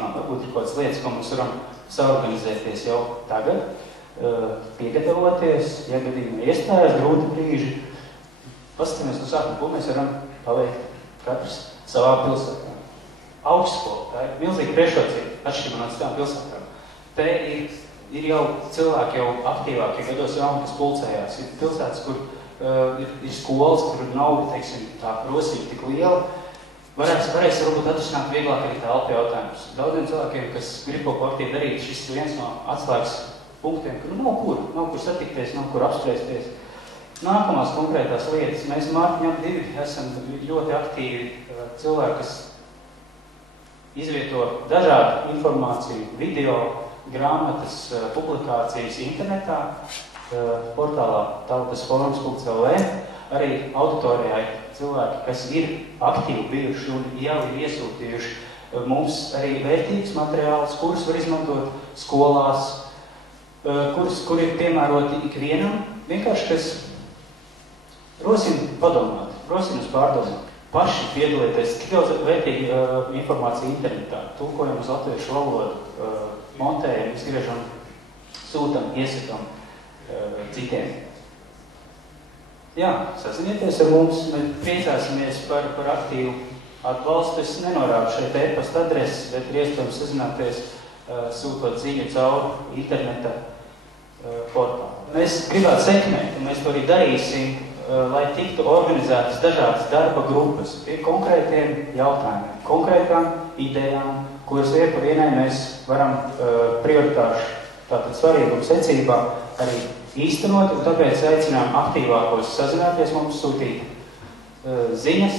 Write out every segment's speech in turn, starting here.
zinām. Varbūt ir kaut kādas lietas, ko mēs varam saorganizēties jau tagad, piegatavoties, ja gadījumā iestājas grūti brīži. Paskatāmies no sākuma, ko mēs varam paveikt katrs savā pilsētā. Augstskola, tā ir milzīga priekšrocība, atšķirībā no citām pilsētām. Te ir jau cilvēki jau aktīvākie gados jauni, kas pulcējās. Ir pilsētas, kur ir skolas, kur nav, teiksim, tā rosība tik liela. Varēs varbūt atrisināt vieglāk arī tā elpa jautājumus. Daudziem cilvēkiem, kas grib kaut ko aktīvi darīt, šis ir viens no atslēgas punktiem, ka nav kur satikties, nav kur apspriesties. Nākamās konkrētās lietas. Mēs Mārtiņam 2 esam ļoti aktīvi cilvēki, kas izvieto dažādu informāciju, video, grāmatas, publikācijas internetā, portālā tautasforums.lv. Arī auditorijā ir cilvēki, kas ir aktīvi bijuši un jau ir iesūtījuši mums arī vērtīgus materiālus, kurus var izmantot skolās, kur ir piemēroti ikvienam, vienkārši, kas rosina padomāt, rosina uz pārdomāt. Paši piedalieties, tik daudz vērtīga informācija internetā, tulkojam uz latviešu valodu, montējam, izgriežam, sūtam, iesakam citiem. Jā, sazinieties ar mums, mēs priecāsimies par aktīvu atbalstu. Es nenorādu šeit e-pasta adreses, bet ir iespējams sazināties, sūtot ziņu cauri interneta portālu. Mēs gribētu sekmēt, un mēs to arī darīsim, lai tiktu organizētas dažādas darba grupas pie konkrētiem jautājumiem, konkrētām idejām, kuras vien par vienai mēs varam prioritāšu tātad svarīgumu secībā arī īstenot, un tāpēc aicinām aktīvākos sazināties, mums sūtīt ziņas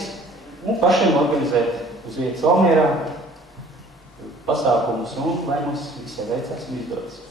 un pašiem organizēt uz vietas Valmierā pasākumus, un lai mums visai veicās un izdodas.